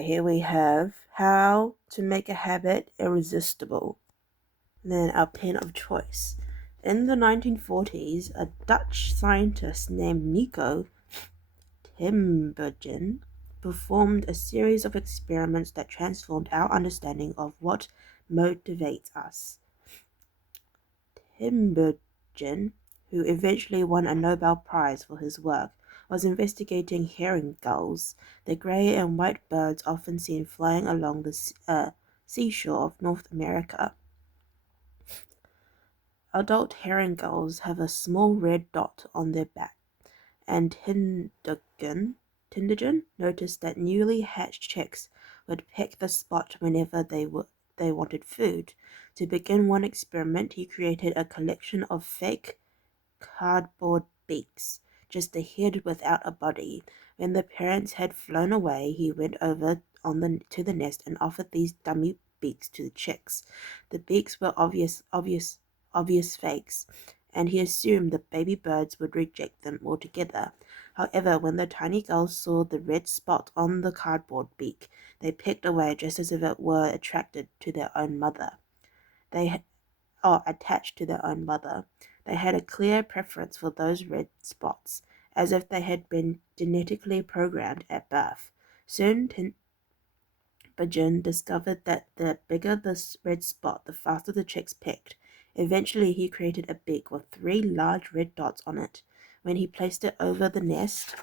Here we have how to make a habit irresistible. Then our pen of choice. In the 1940s, a Dutch scientist named Nico Timbergen performed a series of experiments that transformed our understanding of what motivates us. Timbergen, who eventually won a Nobel Prize for his work, was investigating herring gulls, the grey and white birds often seen flying along the seashore of North America. Adult herring gulls have a small red dot on their back, and Tindergen noticed that newly hatched chicks would pick the spot whenever they wanted food. To begin one experiment, he created a collection of fake cardboard beaks, just a head without a body. When the parents had flown away, he went over to the nest and offered these dummy beaks to the chicks. The beaks were obvious fakes, and he assumed the baby birds would reject them altogether. However, when the tiny gulls saw the red spot on the cardboard beak, they picked away just as if it were attracted to their own mother. They attached to their own mother. They had a clear preference for those red spots, as if they had been genetically programmed at birth. Soon, Bajan discovered that the bigger the red spot, the faster the chicks picked. Eventually, he created a beak with 3 large red dots on it. When he placed it over the nest,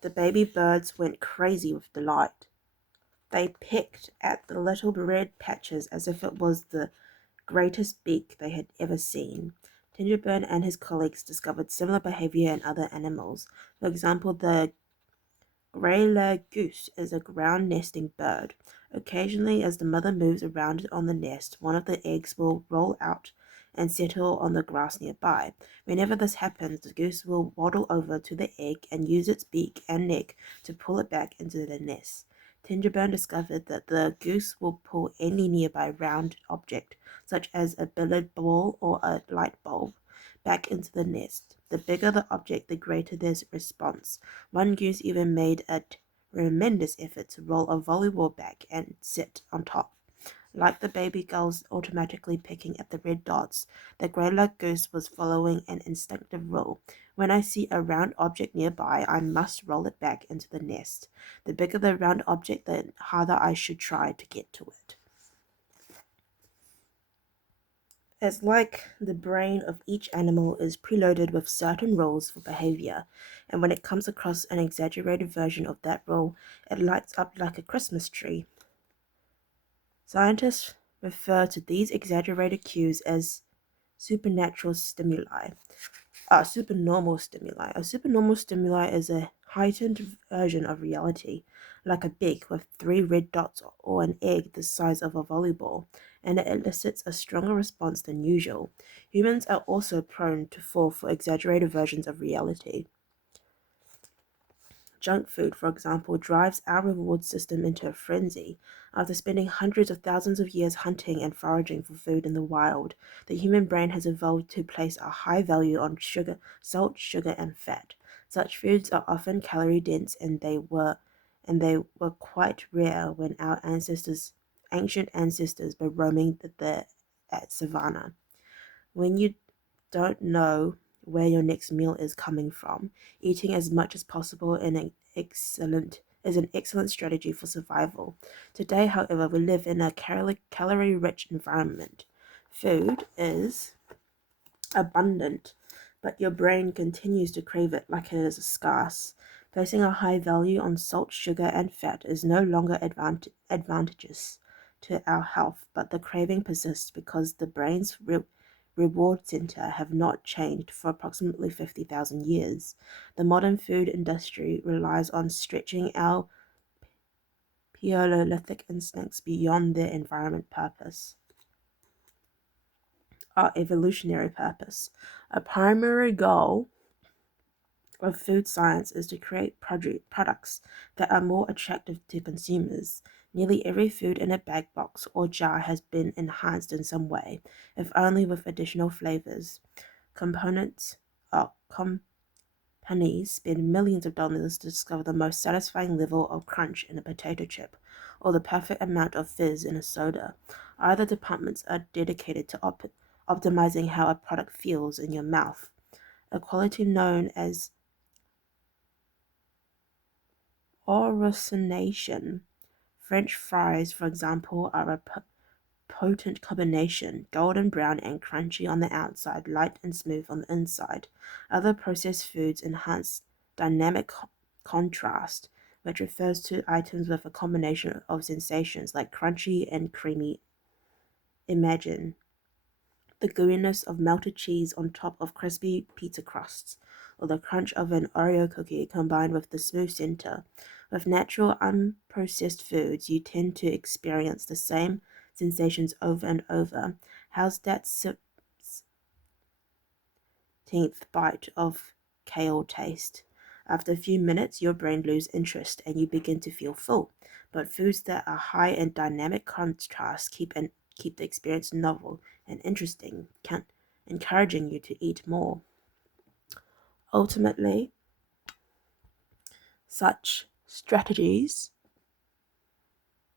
the baby birds went crazy with delight. They picked at the little red patches as if it was the greatest beak they had ever seen. Tinderburn and his colleagues discovered similar behavior in other animals. For example, the grey-lag goose is a ground nesting bird. Occasionally, as the mother moves around on the nest, one of the eggs will roll out and settle on the grass nearby. Whenever this happens, the goose will waddle over to the egg and use its beak and neck to pull it back into the nest. Tinderburn discovered that the goose will pull any nearby round object, such as a billiard ball or a light bulb, back into the nest. The bigger the object, the greater their response. One goose even made a tremendous effort to roll a volleyball back and sit on top. Like the baby gulls automatically picking at the red dots, the grey-lag goose was following an instinctive rule. When I see a round object nearby, I must roll it back into the nest. The bigger the round object, the harder I should try to get to it. It's like the brain of each animal is preloaded with certain rules for behavior, and when it comes across an exaggerated version of that rule, it lights up like a Christmas tree. Scientists refer to these exaggerated cues as supernatural stimuli. Supernormal stimuli. A supernormal stimuli is a heightened version of reality, like a beak with 3 red dots or an egg the size of a volleyball, and it elicits a stronger response than usual. Humans are also prone to fall for exaggerated versions of reality. Junk food, for example, drives our reward system into a frenzy. After spending hundreds of thousands of years hunting and foraging for food in the wild, the human brain has evolved to place a high value on salt, sugar, and fat. Such foods are often calorie dense, and they were quite rare when our ancient ancestors were roaming the savannah. When you don't know where your next meal is coming from, eating as much as possible is an excellent strategy for survival. Today, however, we live in a calorie-rich environment. Food is abundant, but your brain continues to crave it like it is scarce. Placing a high value on salt, sugar, and fat is no longer advantageous to our health, but the craving persists because the brain's reward center have not changed for approximately 50,000 years. The modern food industry relies on stretching our Paleolithic instincts beyond their evolutionary purpose. A primary goal of food science is to create products that are more attractive to consumers. Nearly every food in a bag, box, or jar has been enhanced in some way, if only with additional flavors, components, or honey spend millions of dollars to discover the most satisfying level of crunch in a potato chip or the perfect amount of fizz in a soda. Other departments are dedicated to optimizing how a product feels in your mouth, a quality known as aerosination. French fries, for example, are a potent combination, golden brown and crunchy on the outside, light and smooth on the inside. Other processed foods enhance dynamic contrast, which refers to items with a combination of sensations like crunchy and creamy. Imagine the gooiness of melted cheese on top of crispy pizza crusts, or the crunch of an Oreo cookie combined with the smooth center. With natural, unprocessed foods, you tend to experience the same sensations over and over. How's that 10th bite of kale taste? After a few minutes, your brain loses interest and you begin to feel full. But foods that are high in dynamic contrast keep the experience novel and interesting, encouraging you to eat more. Ultimately, such strategies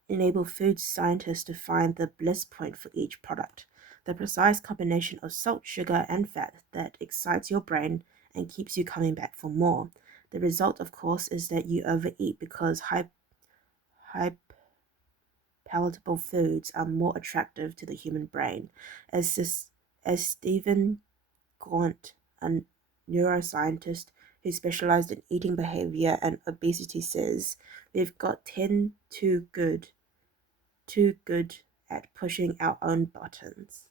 enable food scientists to find the bliss point for each product, the precise combination of salt, sugar, and fat that excites your brain and keeps you coming back for more. The result, of course, is that you overeat because high palatable foods are more attractive to the human brain. As Stephen Gaunt, a neuroscientist who specialized in eating behavior and obesity, says, we've got 10 too good at pushing our own buttons.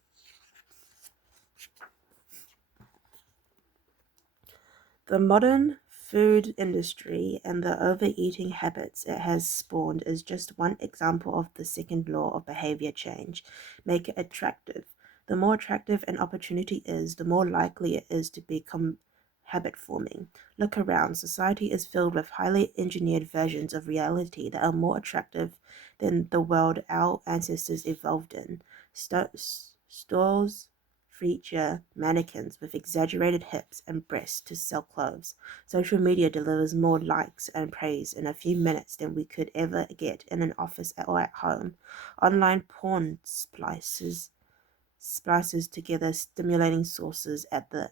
The modern food industry and the overeating habits it has spawned is just one example of the second law of behavior change. Make it attractive. The more attractive an opportunity is, the more likely it is to become habit forming. Look around. Society is filled with highly engineered versions of reality that are more attractive than the world our ancestors evolved in. Stores feature mannequins with exaggerated hips and breasts to sell clothes. Social media delivers more likes and praise in a few minutes than we could ever get in an office or at home. Online porn splices together stimulating sources at the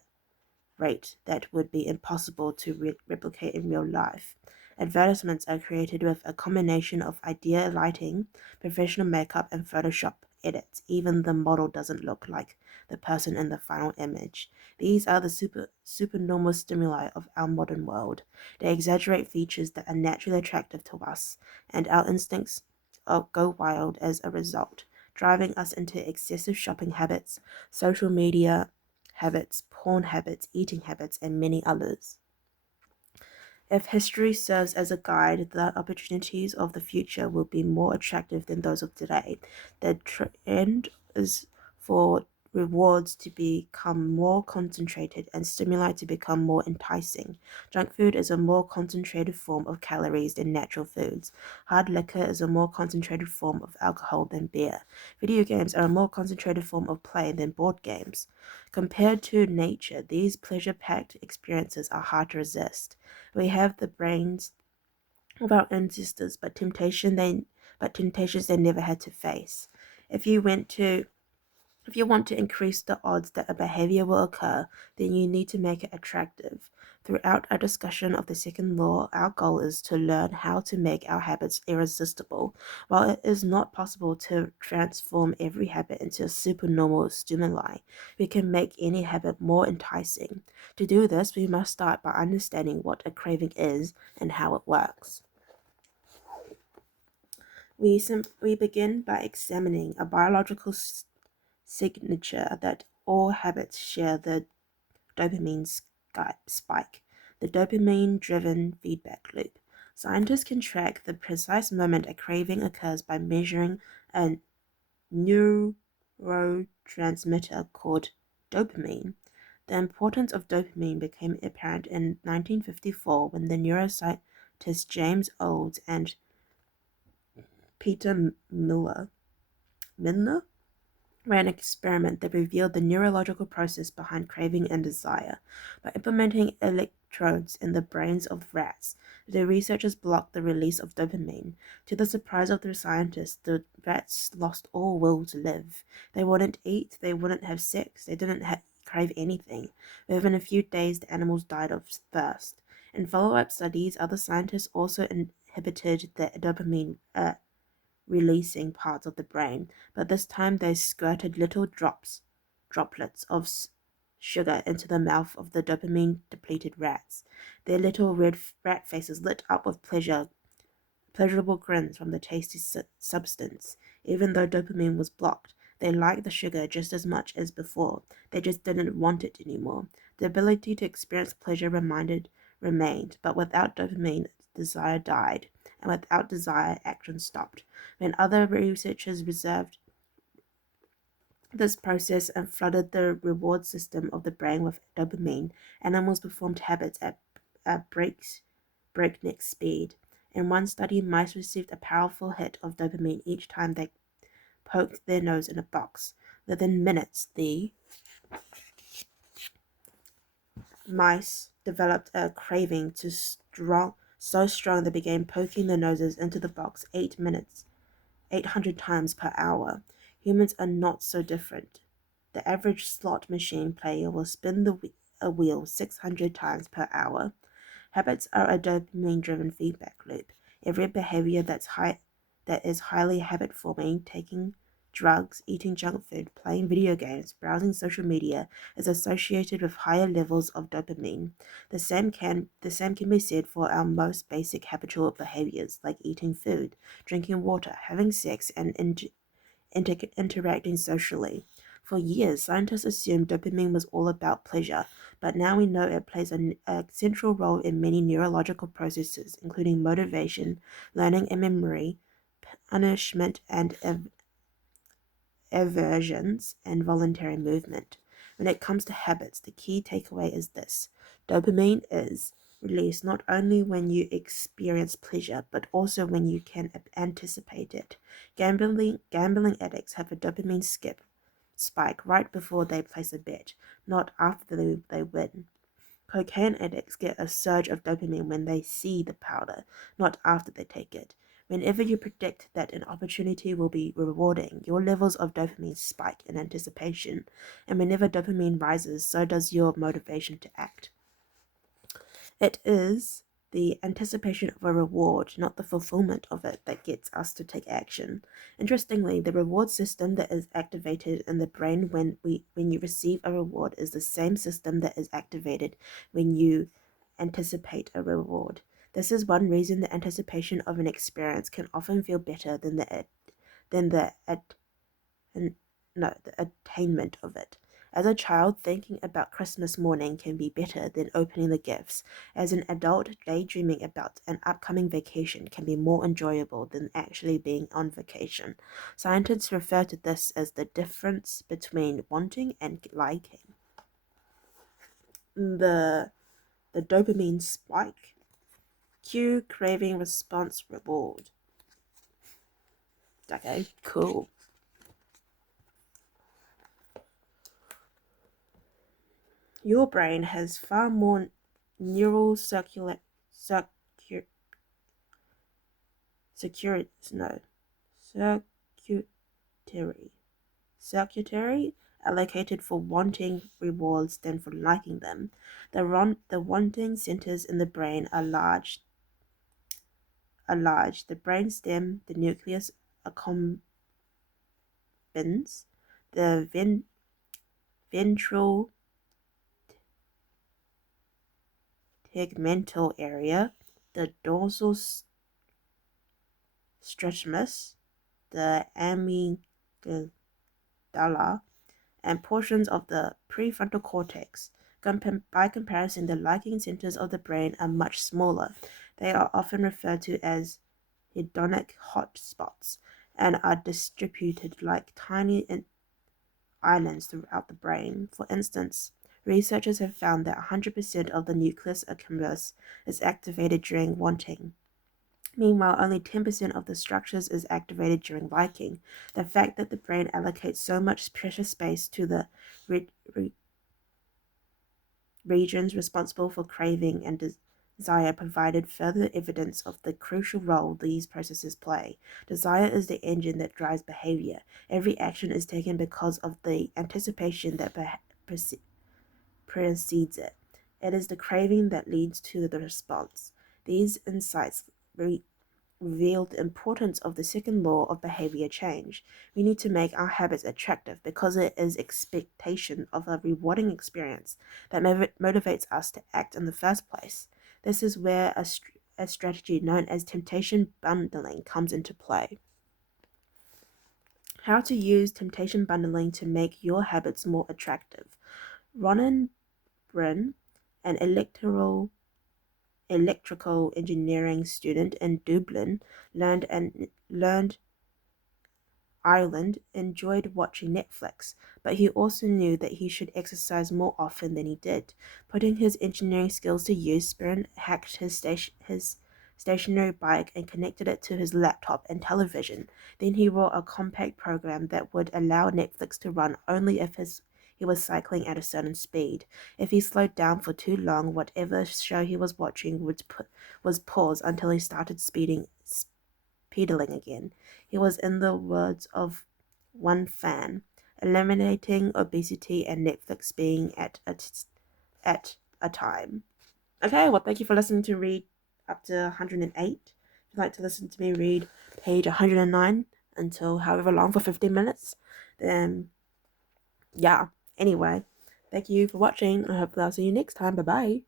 rate that would be impossible to replicate in real life. Advertisements are created with a combination of ideal lighting, professional makeup, and Photoshop edits. Even the model doesn't look like the person in the final image. These are the supernormal stimuli of our modern world. They exaggerate features that are naturally attractive to us, and our instincts go wild as a result, driving us into excessive shopping habits, social media habits, porn habits, eating habits, and many others. If history serves as a guide, the opportunities of the future will be more attractive than those of today. The trend is for rewards to become more concentrated and stimuli to become more enticing. Junk food is a more concentrated form of calories than natural foods. Hard liquor is a more concentrated form of alcohol than beer. Video games are a more concentrated form of play than board games. Compared to nature, these pleasure-packed experiences are hard to resist. We have the brains of our ancestors, but temptations they never had to face. If you want to increase the odds that a behavior will occur, then you need to make it attractive. Throughout our discussion of the second law, our goal is to learn how to make our habits irresistible. While it is not possible to transform every habit into a supernormal stimuli, we can make any habit more enticing. To do this, we must start by understanding what a craving is and how it works. We begin by examining a biological signature that all habits share: the dopamine spike, the dopamine-driven feedback loop. Scientists can track the precise moment a craving occurs by measuring a neurotransmitter called dopamine. The importance of dopamine became apparent in 1954 when the neuroscientists James Olds and Peter Milner ran an experiment that revealed the neurological process behind craving and desire. By implementing electrodes in the brains of rats, the researchers blocked the release of dopamine. To the surprise of the scientists, the rats lost all will to live. They wouldn't eat, they wouldn't have sex, they didn't crave anything. Within a few days, the animals died of thirst. In follow-up studies, other scientists also inhibited the dopamine releasing parts of the brain, but this time they squirted little droplets of sugar into the mouth of the dopamine depleted rats. Their little red rat faces lit up with pleasurable grins from the tasty substance. Even though dopamine was blocked, they liked the sugar just as much as before. They just didn't want it anymore. The ability to experience pleasure remained, but without dopamine, desire died, and without desire, action stopped. When other researchers observed this process and flooded the reward system of the brain with dopamine, animals performed habits at breakneck speed. In one study, mice received a powerful hit of dopamine each time they poked their nose in a box. Within minutes, the mice developed a craving so strong they began poking their noses into the box 800 times per hour. Humans are not so different. The average slot machine player will spin a wheel 600 times per hour. Habits are a dopamine-driven feedback loop. Every behavior that is highly habit-forming, taking drugs, eating junk food, playing video games, browsing social media, is associated with higher levels of dopamine. The same can be said for our most basic habitual behaviors like eating food, drinking water, having sex, and interacting socially. For years, scientists assumed dopamine was all about pleasure, but now we know it plays a central role in many neurological processes, including motivation, learning and memory, punishment and aversions, and voluntary movement. When it comes to habits, the key takeaway is this: dopamine is released not only when you experience pleasure, but also when you can anticipate it. Gambling addicts have a dopamine spike right before they place a bet, not after they win. Cocaine addicts get a surge of dopamine when they see the powder, not after they take it. Whenever you predict that an opportunity will be rewarding, your levels of dopamine spike in anticipation, and whenever dopamine rises, so does your motivation to act. It is the anticipation of a reward, not the fulfillment of it, that gets us to take action. Interestingly, the reward system that is activated in the brain when you receive a reward is the same system that is activated when you anticipate a reward. This is one reason the anticipation of an experience can often feel better than the attainment of it. As a child, thinking about Christmas morning can be better than opening the gifts. As an adult, daydreaming about an upcoming vacation can be more enjoyable than actually being on vacation. Scientists refer to this as the difference between wanting and liking. The dopamine spike. Cue, craving, response, reward. Okay, cool. Your brain has far more neural circuitry allocated for wanting rewards than for liking them. The wanting centers in the brain are large. The brainstem, the nucleus accumbens, the ventral tegmental area, the dorsal striatus, the amygdala, and portions of the prefrontal cortex. By comparison, the liking centers of the brain are much smaller. They are often referred to as hedonic hotspots and are distributed like tiny islands throughout the brain. For instance, researchers have found that 100% of the nucleus accumbens is activated during wanting. Meanwhile, only 10% of the structures is activated during liking. The fact that the brain allocates so much precious space to the re- re- regions responsible for craving and desire provided further evidence of the crucial role these processes play. Desire is the engine that drives behavior. Every action is taken because of the anticipation that precedes it. It is the craving that leads to the response. These insights reveal the importance of the second law of behavior change. We need to make our habits attractive because it is expectation of a rewarding experience that motivates us to act in the first place. This is where a strategy known as temptation bundling comes into play. How to use temptation bundling to make your habits more attractive. Ronan Bryn, an electrical engineering student in Dublin, learned Ireland, enjoyed watching Netflix, but he also knew that he should exercise more often than he did. Putting his engineering skills to use, Byrne hacked his stationary bike and connected it to his laptop and television. Then he wrote a compact program that would allow Netflix to run only if he was cycling at a certain speed. If he slowed down for too long, whatever show he was watching was pause until he started pedaling again. He was, in the words of one fan, eliminating obesity and Netflix being at a time. Okay, well, thank you for listening to read up to 108. If you'd like to listen to me read page 109 until however long for 15 minutes, then yeah. Anyway, thank you for watching. I hope I'll see you next time. Bye bye.